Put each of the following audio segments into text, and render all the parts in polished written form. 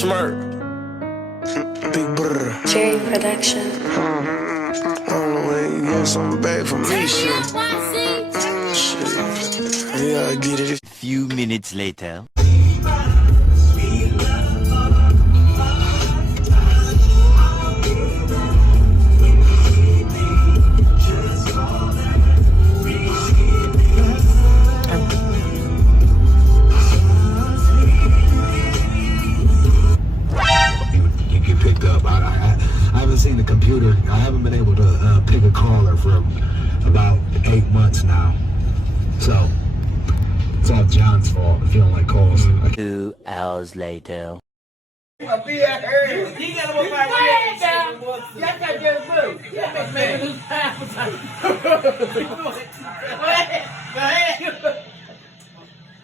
Smirk. Big brr. Cherry Production. I don't know when you get something back from me, shit. Shit. Yeah, I get it. Few minutes later. You picked up. I haven't seen the computer. I haven't been able to pick a caller for about 8 months now. So it's all John's fault if you don't like calls. 2 hours later. He got a little fire. Go ahead, down. Y'all got to get a move. Y'all make me Go ahead.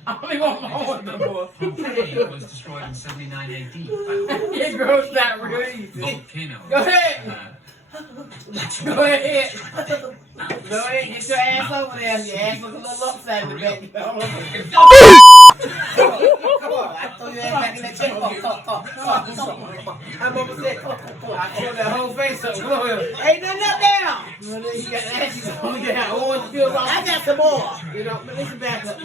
I don't even want my horn no more. It was destroyed in 79 AD. It grows not real easy. Volcano. Go ahead. Go ahead. Go ahead. Get your ass over there. Your ass look a little upside the back. Come on. I throw your ass back in that chair. I'm over there. I throw that whole face up. Go ahead. Ain't nothing up there. Well, then you got ashes on there. I got some more. You know, listen, back up.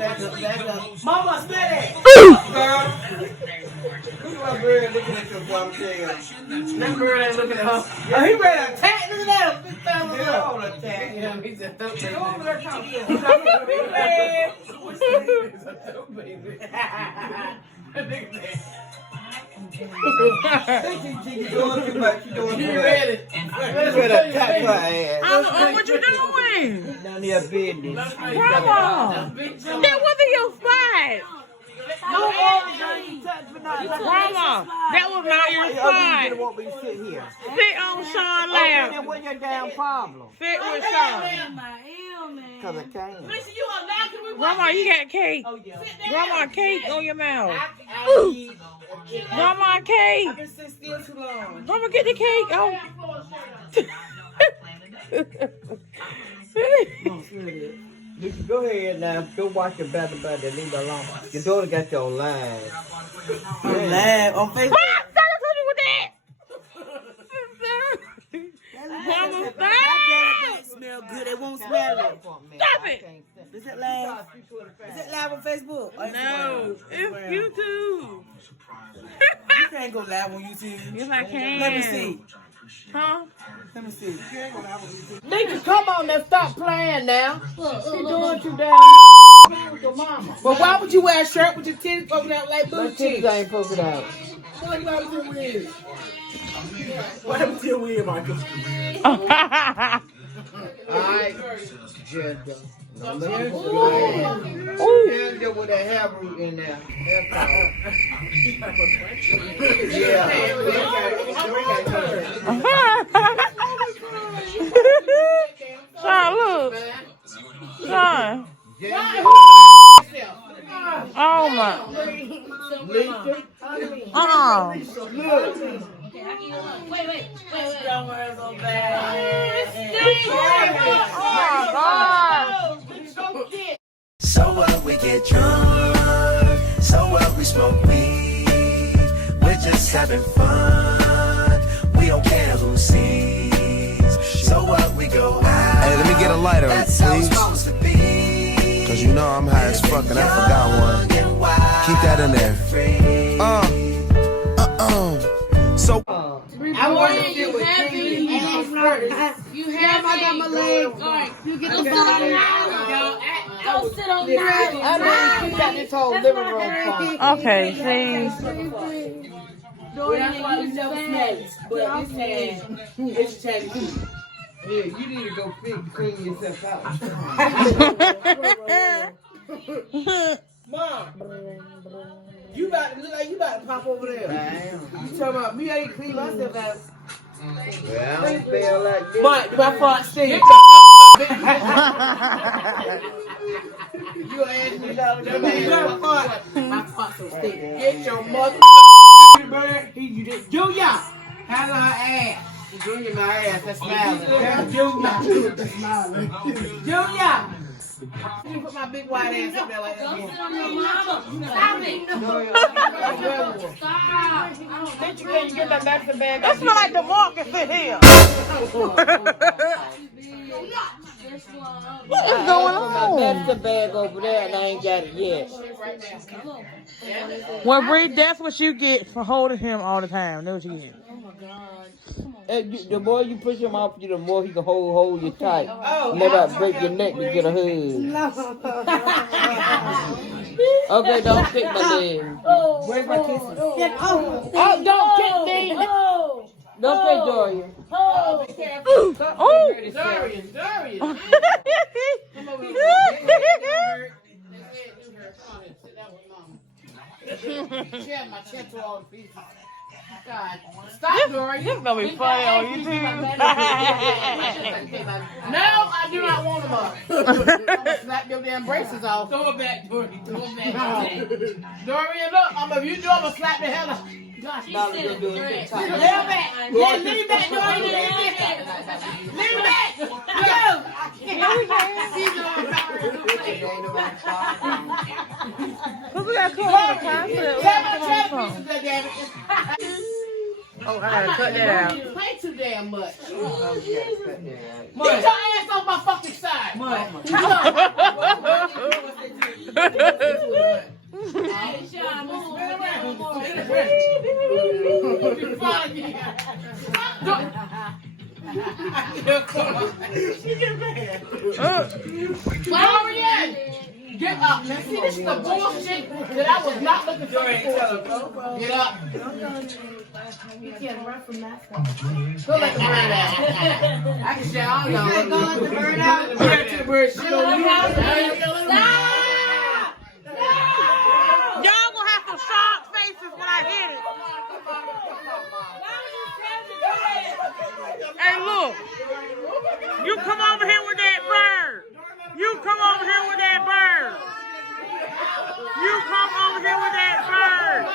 Mama, smell that. Look at my bird looking at your bum tail. That bird ain't looking at her. Oh, he ready to attack. Look at that. Big fella. He don't attack. Yeah, he's a dope baby. Go over there, talk to him. He's a dope baby. Look at that. You doing too much. You doing too much. You ready? Let's attack her ass. What you doing? None of your business. Grandma, that wasn't your spot. Grandma, that was not your spot. Want me to sit here? Sit on Sean's lap. Then what's your damn problem? Sit with Sean. Because I can. Grandma, you got cake. Grandma, cake on your mouth. Grandma, cake. I've been sitting still too long. Grandma, get the cake. Oh. Go ahead now. Go watch your brother. Leave her alone. Your daughter got you on live. On live? On Facebook? Grandma, stop. That smell good. It won't smell it. Stop it. Is it live? Is it live on Facebook? No, it's YouTube. You can't go live on YouTube. Yes, I can. Let me see. Huh? Let me see. Nigga, come on now. Stop playing now. You doing too damn with your mama. Well, why would you wear a shirt with your titties poking out like booty cheeks? My titties ain't poking out. Why you always your weird? Why was your weird, Michael? Alright. Jessica. Jessica with that hair root in there. Sean, look. Sean. Oh my. Wait. Oh my God. So what, we get drunk. So what, we smoke weed. We're just having fun. We don't care who sees. So what, we go out. Hey, let me get a lighter, please. Cause you know I'm high as fuck and I forgot one. Keep that in there. So I want to feel with King. You have I got my legs. You get the bottom. Go sit on the I mean, she got this whole living room fun. Okay, see. That's why we never smell but it's tattoo. Yeah, you need to go clean yourself out. Mom, you about to look like you about to pop over there. I am. You talking about me? I ain't clean myself out. Well, I don't feel like this. But my fart stink. You asked me that. My fart so stink. Get your mother. Junior, have her ass. Junior, my ass. That's smiling. Junior. You put my big white ass up there like that. Go sit on your mama. Stop it. Stop. Bitch, you can't get my medicine bag. That smell like the market fit here. What is going My on? medicine bag over there and I ain't got it yet. Well, Bree, that's what you get for holding him all the time. That's what you get. Oh my God. The more you push him off you, the more he can hold you tight. Never break your neck to get a hug. Okay, don't kick my leg. Where's my kisses? Oh, don't kick me. Don't say Dorian. Oh, be careful. Dorian. Come over here. She had my chest to all the pieces. God. Stop, Dorian. This is going to be funny on YouTube. No, I do not want them up. I'm going to slap your damn braces off. Throw it back, Dorian. Throw it back. Dorian, look. If you do, I'm going to slap the hell out. Gosh, Dolly, you're doing it. Leave back. Leave back, Dorian. Leave back. Go. Look at that cool. Oh, I gotta cut that out. You play too damn much. Get your ass off my fucking side. Get up. Now see, this is the bullshit that I was not looking for. Get up. You can't run from that stuff. Go let the bird out. I can say, I don't know. Go let the bird out. Go let the bird out. Stop! Y'all gonna have some sharp faces when I hit it. Hey, look. You come over here with that bird. You come over here with that bird. You come over here with that bird.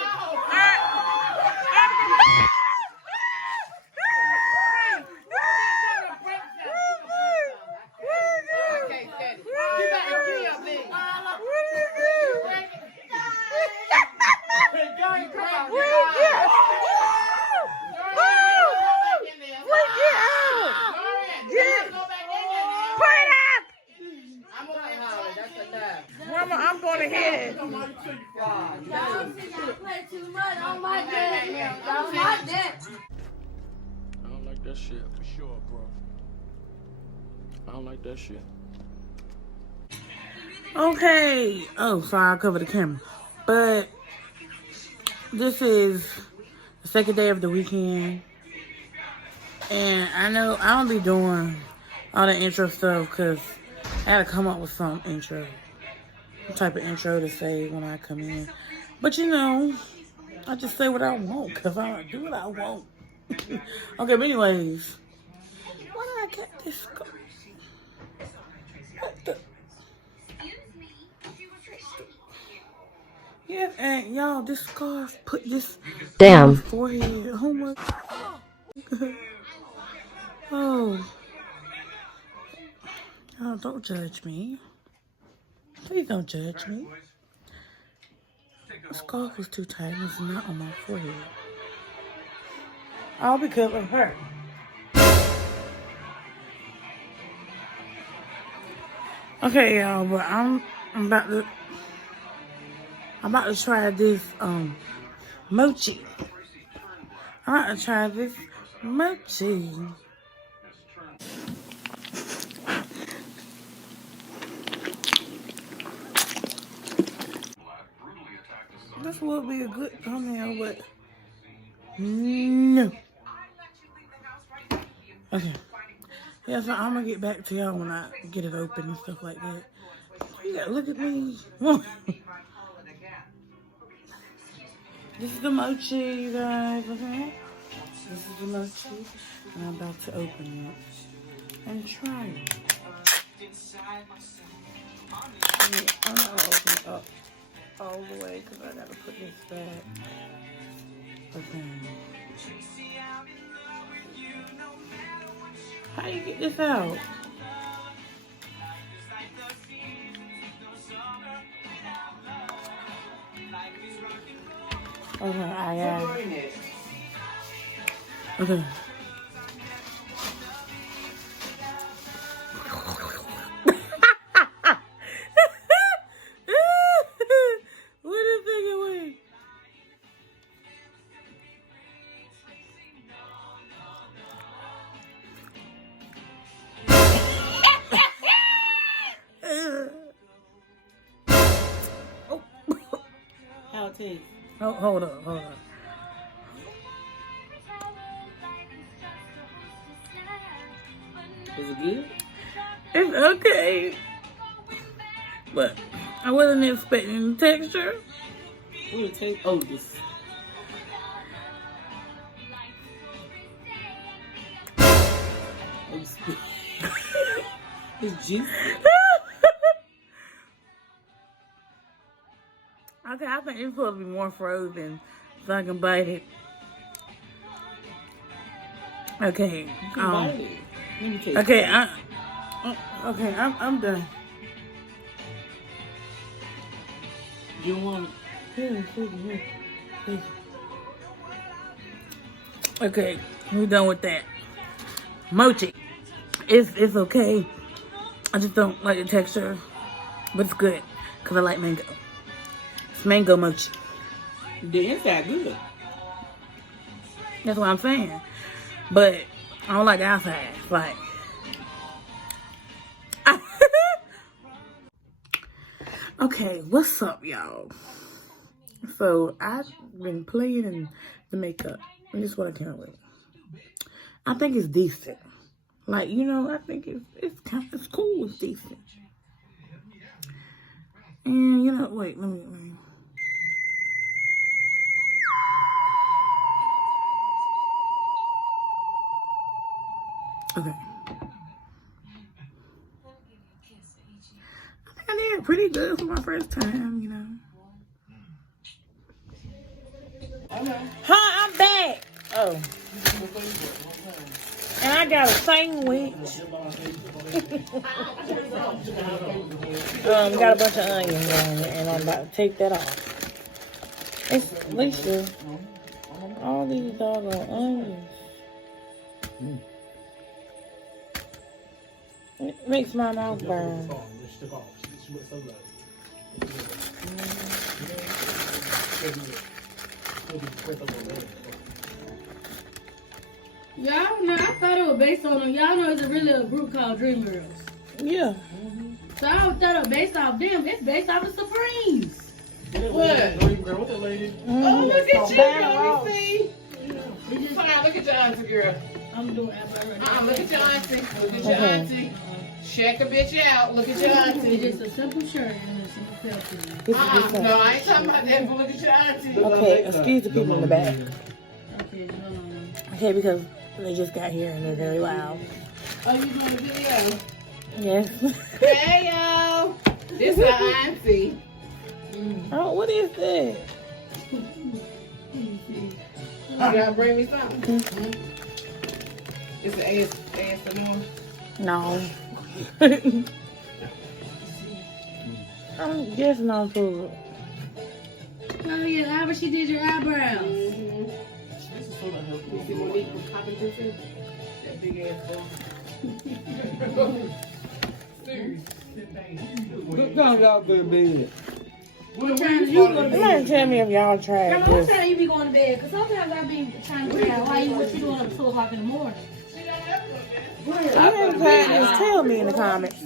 I'm going to hit it. Y'all play too much on my deck. On my deck. I don't like that shit. For sure, bro. I don't like that shit. Okay. Oh, sorry, I covered the camera. But this is the second day of the weekend. And I know I don't be doing all the intro stuff because I had to come up with some intro. Some type of intro to say when I come in. But you know, I just say what I want because I do what I want. Okay, but anyways. Why did I get this scarf? What the? Yeah, and y'all, this scarf put this on my forehead. Oh my God. Oh. Oh, don't judge me. Please don't judge me. The scarf is too tight and it's not on my forehead. All because of her. Okay, y'all, but I'm about to try this mochi. I'm about to try this mochi. This would be a good thumbnail, but no. Okay. Yeah, so I'm gonna get back to y'all when I get it open and stuff like that. You gotta look at me. This is the mochi, you guys. Okay. This is the mochi, and I'm about to open it and try it. I'm gonna open it up all the way because I gotta put this back. Okay. How do you get this out? Okay, I got it. Okay. What is it away? Oh. How it tastes? Oh, hold up, hold up. Is it good? It's okay. But I wasn't expecting the texture. What it taste? Oh, this. It's juicy. Okay, I think it's supposed to be more frozen so I can bite it. Okay. Let me taste Okay, it. I'm done. You want? Here. Okay, we're done with that. Mochi. It's okay. I just don't like the texture, but it's good because I like mango. It's mango mochi. The inside good. That's what I'm saying. But I don't like the outside. It's like okay, what's up, y'all? So I've been playing in the makeup, and this is what I came up with. I think it's decent. Like, you know, I think it's cool. It's decent. And you know, wait, let me. Okay. I think I did pretty good for my first time, you know. Huh, I'm back. Oh. And I got a sandwich. Got a bunch of onions on it, and I'm about to take that off. It's Lisa. All these doggone onions. It makes my mouth burn. Y'all know, I thought it was based on them. Y'all know it's really a group called Dreamgirls. Yeah. So I thought it was based off them. It's based off the Supremes. What? What that lady? Oh, look at you, Wow. see? Fine, look at your auntie, girl. I'm doing apple right Look at your auntie. Look at your Okay. auntie. Check a bitch out. Look at your auntie. It's just a simple shirt and a simple felted. This is different. No, I ain't talking about that, but look at your auntie. Okay, excuse the people in the back. Okay, no. Okay, because they just got here and they're very loud. Oh, you doing a video? Yes. Hey, yo. This is our auntie. Oh, what is that? You gotta bring me something. It's an ASMR. No. I'm guessing on food. Oh yeah, Albert, she did your eyebrows. You see what we from popping this in? That big ass ball. What time y'all been bed? What time do you go to Somebody bed? tell me if y'all tried Grandma, what this. time you be going to bed? Because sometimes I be trying to figure out what you doing up 2 o'clock in the morning. You ain't tried this. Tell me in the comments.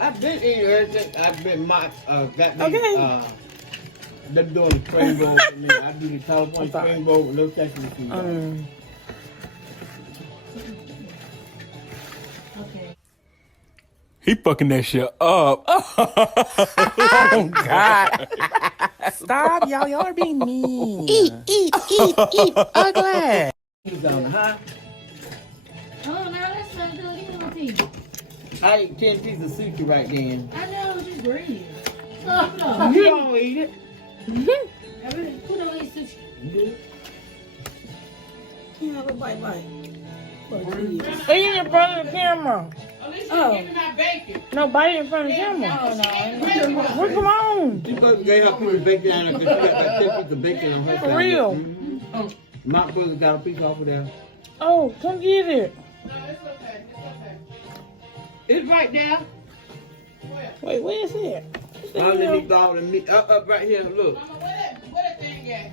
I've been eating everything. I've been Okay. They're doing the spring roll for me. I do the California spring roll with no Texas food. Okay. He fucking that shit up. Oh God! Stop, y'all! Y'all are being mean. Eat, ugly. He's on, huh? Oh, now that's not good. Give me one piece. I ate 10 pieces of sushi right then. I know, it's just green. You don't eat it. I really put on these sushi. You have a bite. Are you in front of the camera? At least Oh. No, bite it in front of the camera. Oh, no. Well, come on. She supposed to get her piece of bacon out of because she got that 10 piece of bacon on her. For real. Not supposed to got a piece off of there. Oh, come get it. It's right there. Wait, where is it? All the meat, all the meat. Up right here, look. Where that thing at?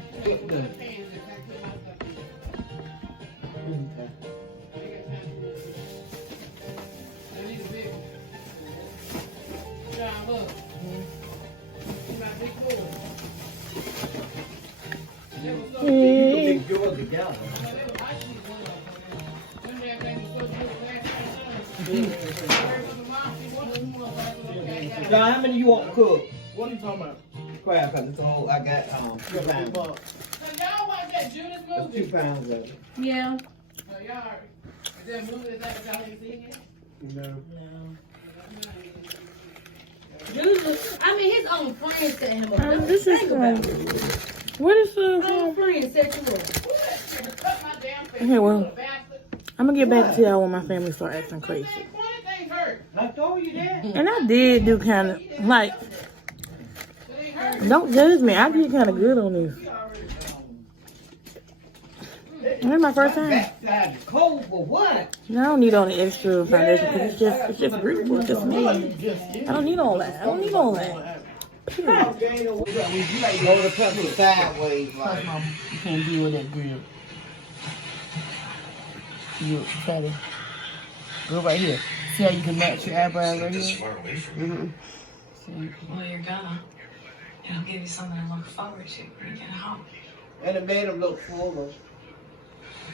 John, how many you want to cook? What are you talking about? Crab, because it's a whole, I got 2 pounds. So y'all watch that Judas There's movie? 2 pounds of it. Yeah. So y'all, is that movie that y'all ain't seen yet? No. Judas, I mean, his own friend set him up. This is what is His the? own friend set you up. Cut my damn face. Okay, well, Bastard. I'm gonna get back to y'all when my family start acting crazy. One thing hurt. I told you that. And I did do kind of like. Don't judge me. I did kind of good on this. This is my first time. Backside the cold for what? I don't need all the extra foundation because it's just beautiful. It's just me. I don't need all that. I don't need all that. Period. You like hold the pepper sideways like. You can't deal with that grill. You try to go right here. See how you can match your eyebrows right here? Well, you're gonna. It'll give you something to look forward to when you get home. And it made them look fuller.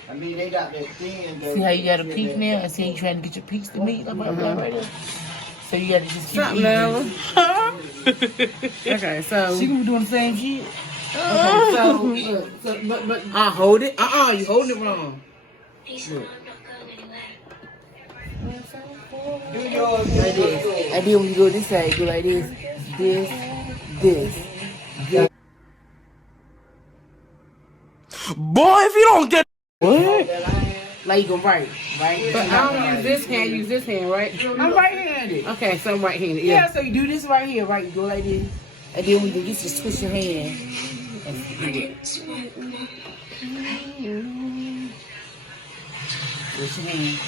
I mean, they got that thin. See how you got a piece now? And see how you trying to get your piece to meet? Like right there. So you got to just keep eating. Okay, so she gonna be doing the same shit. Okay, so look, but I hold it. You holding it wrong. Do yours. Like this. And then when you go this side, go like this, this. Boy, if you don't get What? Like you go right? But I don't use this hand, right? I'm right-handed. Okay, so I'm right-handed. Yeah, so you do this right here, right? You go like this. And then when you just twist your hand and do it. Twist your hand.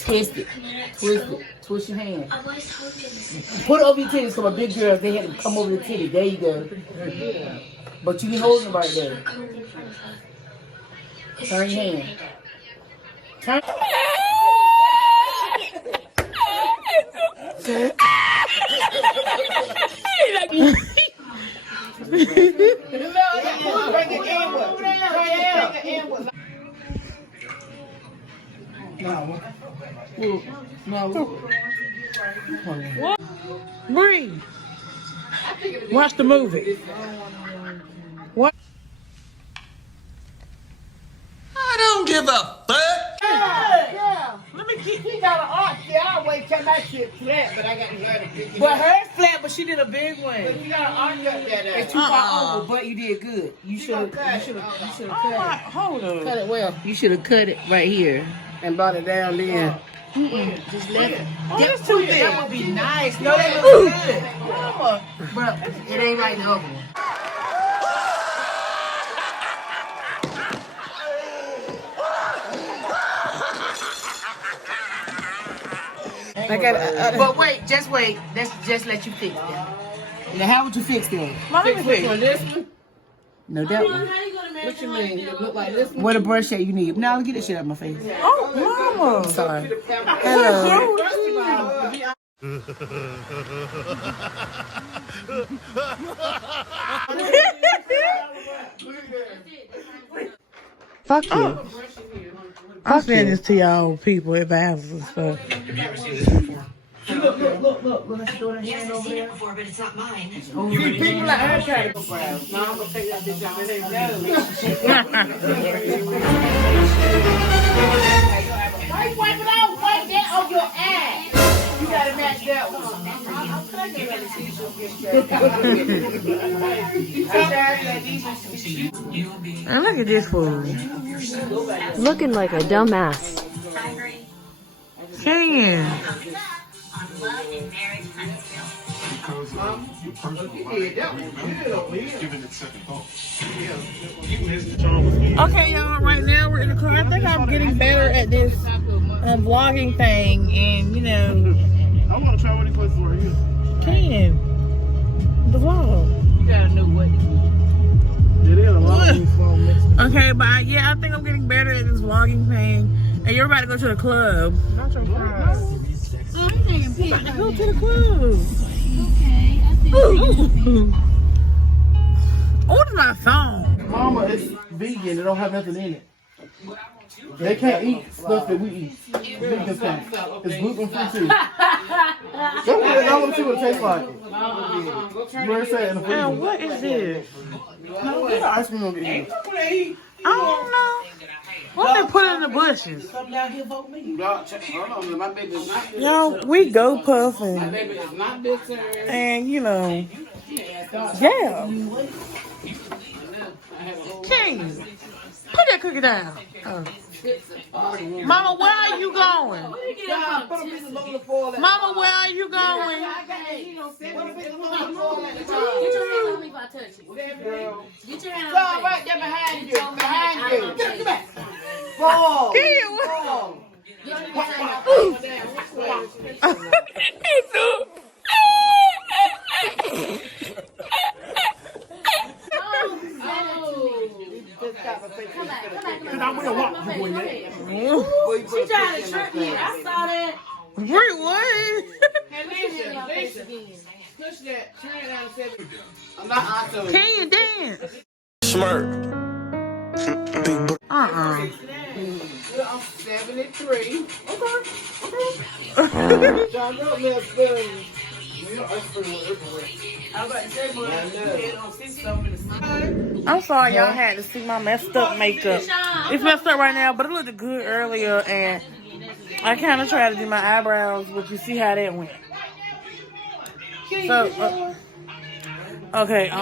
Twist it. Twist your hand. Put it over your titties. So my big girls, they had to come over the titty. There you go. But you be holding it right there. Turn your hand. Turn. What? Bree, watch the movie. What? I don't give a fuck. Yeah. Let me keep. She got an arch. See, I always kept my shit flat, but I got to learn to pick it. But hers flat, but she did a big one. But you got an arch up there. It's too far over, but you did good. You should have cut it. Hold on. Cut it well. You should have cut it right here and brought it down there. Just left it. That's too big. That would be nice. No, that would be good. Mama. But it ain't like the other one. But wait, just wait. Let's just let you fix it. Now, how would you fix it? Fix which one? This one? No, that one. What you mean? It look like this one? What a brush that you need. Now, get this shit out of my face. Oh, mama. I'm sorry. Hello. Fuck you. I'm saying this to y'all people at the house and stuff. Look. Let's throw that hand over there. Before, but it's not mine. People like her trying to go brown. No, I'm going to take that bitch out. It ain't why you wipe it off? Wipe that on your ass. You got to match that one. And look at this fool. Looking like a dumbass. Ken. Okay, y'all, right now we're in the car. I think I'm getting better at this vlogging thing, and you know. I want to try one of these places right here. Ken, the vlog. You gotta know what to do. It is a lot of these songs mixed in. Okay, but yeah, I think I'm getting better at this vlogging thing. And you're about to go to the club. Not your fries. Oh, I'm taking pictures. Go to the club. Okay, I see you. Order my phone. Mama, it's vegan. It don't have nothing in it. They can't eat stuff that we eat. Vegan stuff. It's gluten free too. I want to see what it tastes like. Where it say in the freezer. Now, what is this? No, what ice cream gonna get eaten? I don't know. What they put in the bushes? Come down here, vote me. Hold on, my baby is not bitter. Yo, we go My puffing. baby is not bitter. And, you know, yeah. King, put that cookie down. Oh. Mama, where are you going? Mama, where are you going? Get your hand on me if I touch it. Get your hand on me. Right there behind you. Behind you. Get back. Fall. King, Fall. Get your hand on me. She trying to trick me. I saw that. wait, what? Push that. Turn it down to 7. I'm not answering. King, dance. Smirk. Big bro. We're on 73. Okay. John, don't let us I'm sorry y'all had to see my messed up makeup. It's messed up right now, but it looked good earlier, and I kind of tried to do my eyebrows, but you see how that went. So, okay, and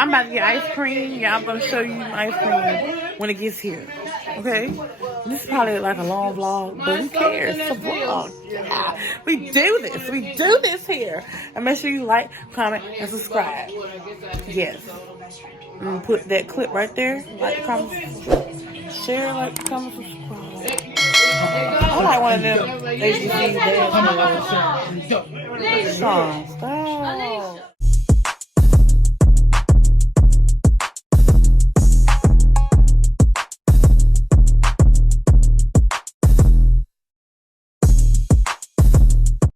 I'm about to get ice cream. Yeah, I'm gonna show you ice cream when it gets here. Okay, this is probably like a long vlog, but who cares? It's a vlog. Yeah. We do this here. And make sure you like, comment, and subscribe. Yes. I'm gonna put that clip right there. Like, comment, share, like, comment, subscribe. I like one of them HBCU dance songs. Stop.